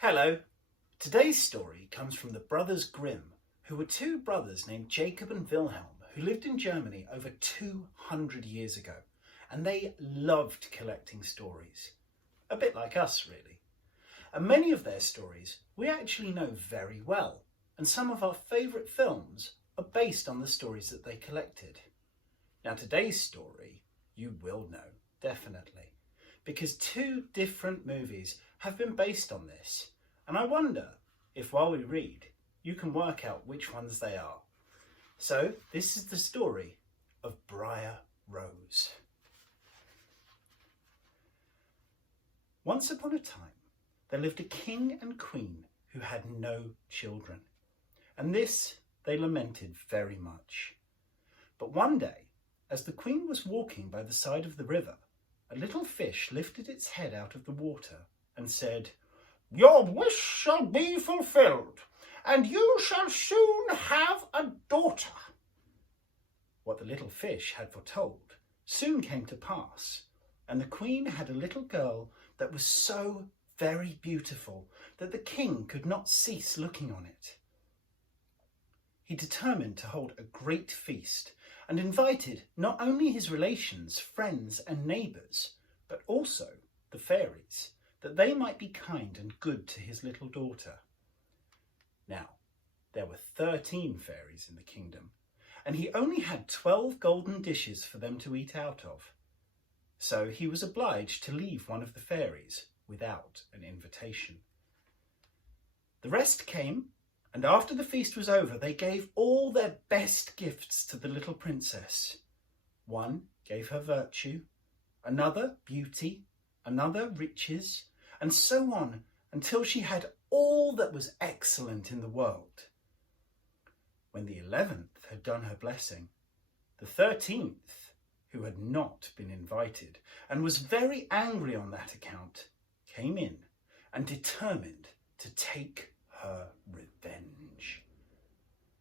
Hello. Today's story comes from the brothers Grimm, who were two brothers named Jacob and Wilhelm who lived in Germany over 200 years ago, and they loved collecting stories. A bit like us, really. And many of their stories we actually know very well, and some of our favourite films are based on the stories that they collected. Now today's story you will know, definitely, because two different movies have been based on this, and I wonder if while we read you can work out which ones they are. So this is the story of Briar Rose. Once upon a time there lived a king and queen who had no children, and this they lamented very much. But one day, as the queen was walking by the side of the river, a little fish lifted its head out of the water and said, "Your wish shall be fulfilled, and you shall soon have a daughter." What the little fish had foretold soon came to pass, and the queen had a little girl that was so very beautiful that the king could not cease looking on it. He determined to hold a great feast and invited not only his relations, friends and neighbours, but also the fairies, that they might be kind and good to his little daughter. Now, there were 13 fairies in the kingdom, and he only had 12 golden dishes for them to eat out of. So he was obliged to leave one of the fairies without an invitation. The rest came, and after the feast was over, they gave all their best gifts to the little princess. One gave her virtue, another beauty, another riches, and so on until she had all that was excellent in the world. When the 11th had done her blessing, the 13th, who had not been invited and was very angry on that account, came in and determined to take her revenge.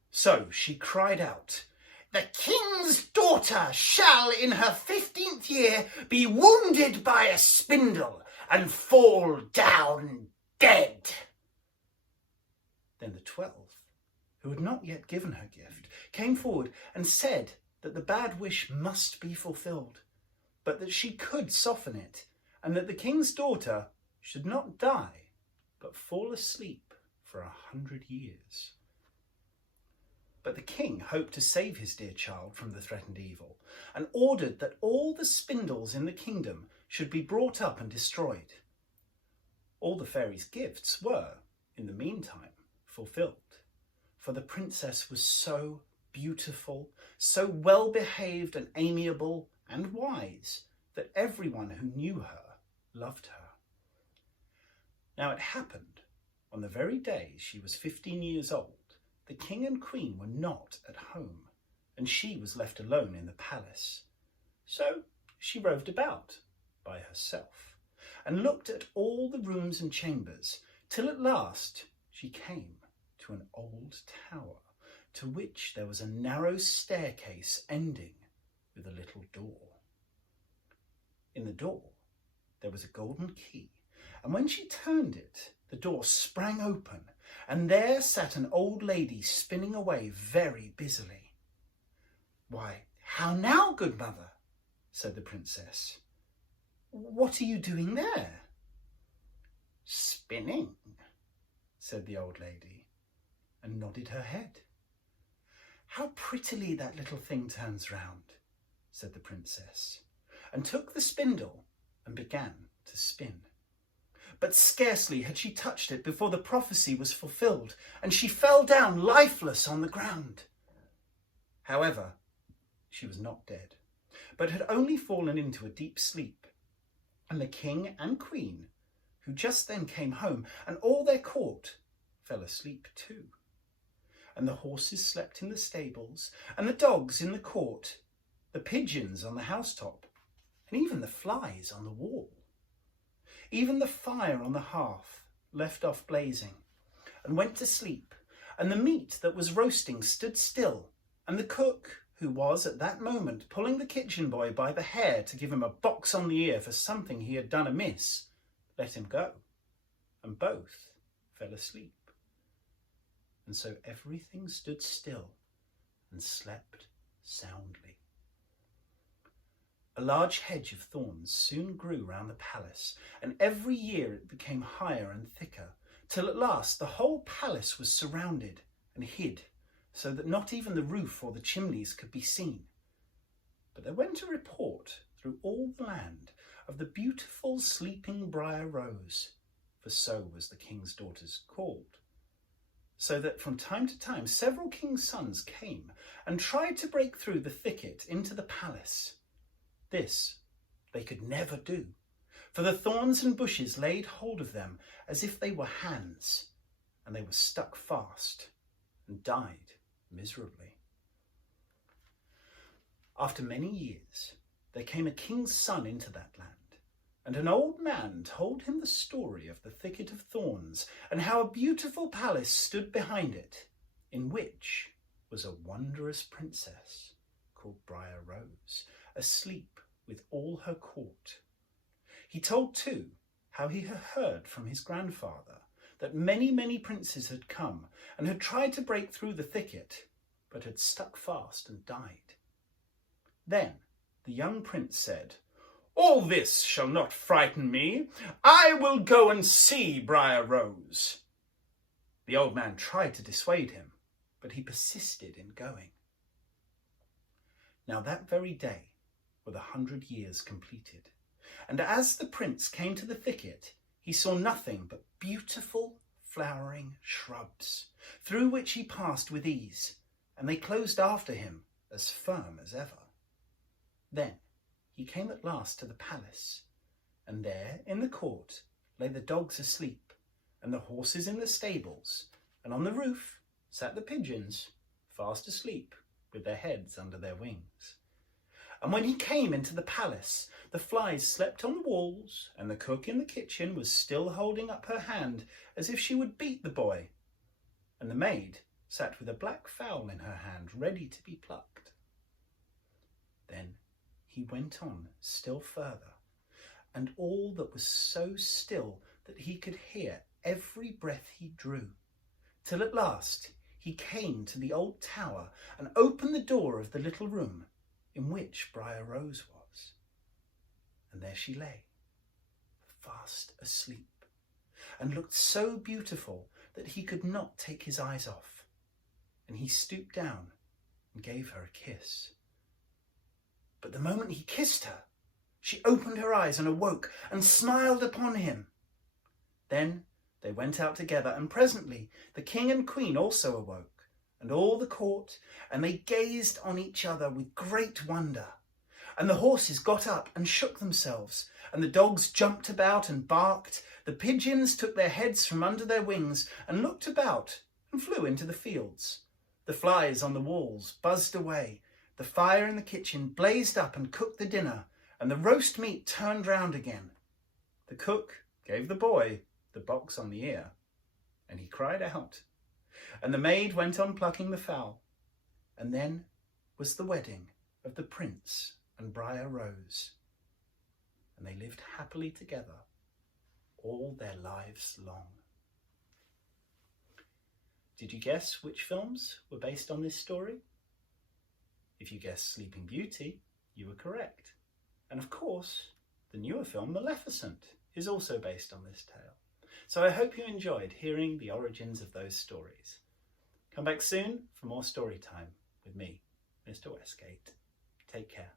So she cried out, "The king's daughter shall in her 15th year be wounded by a spindle and fall down dead." Then the 12th, who had not yet given her gift, came forward and said that the bad wish must be fulfilled, but that she could soften it, and that the king's daughter should not die, but fall asleep for 100 years. But the king hoped to save his dear child from the threatened evil, and ordered that all the spindles in the kingdom should be brought up and destroyed. All the fairies' gifts were, in the meantime, fulfilled, for the princess was so beautiful, so well behaved and amiable and wise, that everyone who knew her loved her. Now it happened, on the very day she was 15 years old, the king and queen were not at home, and she was left alone in the palace. So she roved about by herself, and looked at all the rooms and chambers, till at last she came to an old tower, to which there was a narrow staircase ending with a little door. In the door there was a golden key, and when she turned it, the door sprang open, and there sat an old lady spinning away very busily. "Why, how now, good mother?" said the princess. "What are you doing there?" "Spinning," said the old lady, and nodded her head. "How prettily that little thing turns round," said the princess, and took the spindle and began to spin. But scarcely had she touched it before the prophecy was fulfilled, and she fell down lifeless on the ground. However, she was not dead, but had only fallen into a deep sleep, and the king and queen, who just then came home, and all their court, fell asleep too. And the horses slept in the stables, and the dogs in the court, the pigeons on the housetop, and even the flies on the wall. Even the fire on the hearth left off blazing and went to sleep, and the meat that was roasting stood still, and the cook, who was at that moment pulling the kitchen boy by the hair to give him a box on the ear for something he had done amiss, let him go, and both fell asleep. And so everything stood still and slept soundly. A large hedge of thorns soon grew round the palace, and every year it became higher and thicker, till at last the whole palace was surrounded and hid, so that not even the roof or the chimneys could be seen. But there went a report through all the land of the beautiful sleeping Briar Rose, for so was the king's daughters called, so that from time to time several king's sons came and tried to break through the thicket into the palace. This they could never do, for the thorns and bushes laid hold of them as if they were hands, and they were stuck fast and died miserably. After many years, there came a king's son into that land, and an old man told him the story of the thicket of thorns and how a beautiful palace stood behind it, in which was a wondrous princess called Briar Rose, asleep with all her court. He told too how he had heard from his grandfather that many, many princes had come and had tried to break through the thicket, but had stuck fast and died. Then the young prince said, "All this shall not frighten me. I will go and see Briar Rose." The old man tried to dissuade him, but he persisted in going. Now that very day were the 100 years completed, and as the prince came to the thicket, he saw nothing but beautiful flowering shrubs, through which he passed with ease, and they closed after him as firm as ever. Then he came at last to the palace, and there in the court lay the dogs asleep, and the horses in the stables, and on the roof sat the pigeons, fast asleep, with their heads under their wings. And when he came into the palace, the flies slept on the walls, and the cook in the kitchen was still holding up her hand as if she would beat the boy, and the maid sat with a black fowl in her hand, ready to be plucked. Then he went on still further, and all that was so still that he could hear every breath he drew, till at last he came to the old tower and opened the door of the little room in which Briar Rose was. And there she lay, fast asleep, and looked so beautiful that he could not take his eyes off, and he stooped down and gave her a kiss. But the moment he kissed her, she opened her eyes and awoke and smiled upon him. Then they went out together, and presently the king and queen also awoke, and all the court, and they gazed on each other with great wonder. And the horses got up and shook themselves, and the dogs jumped about and barked. The pigeons took their heads from under their wings and looked about and flew into the fields. The flies on the walls buzzed away. The fire in the kitchen blazed up and cooked the dinner, and the roast meat turned round again. The cook gave the boy the box on the ear, and he cried out. And the maid went on plucking the fowl. And then was the wedding of the prince and Briar Rose. And they lived happily together all their lives long. Did you guess which films were based on this story? If you guessed Sleeping Beauty, you were correct. And of course, the newer film Maleficent is also based on this tale. So I hope you enjoyed hearing the origins of those stories. Come back soon for more story time with me, Mr. Westgate. Take care.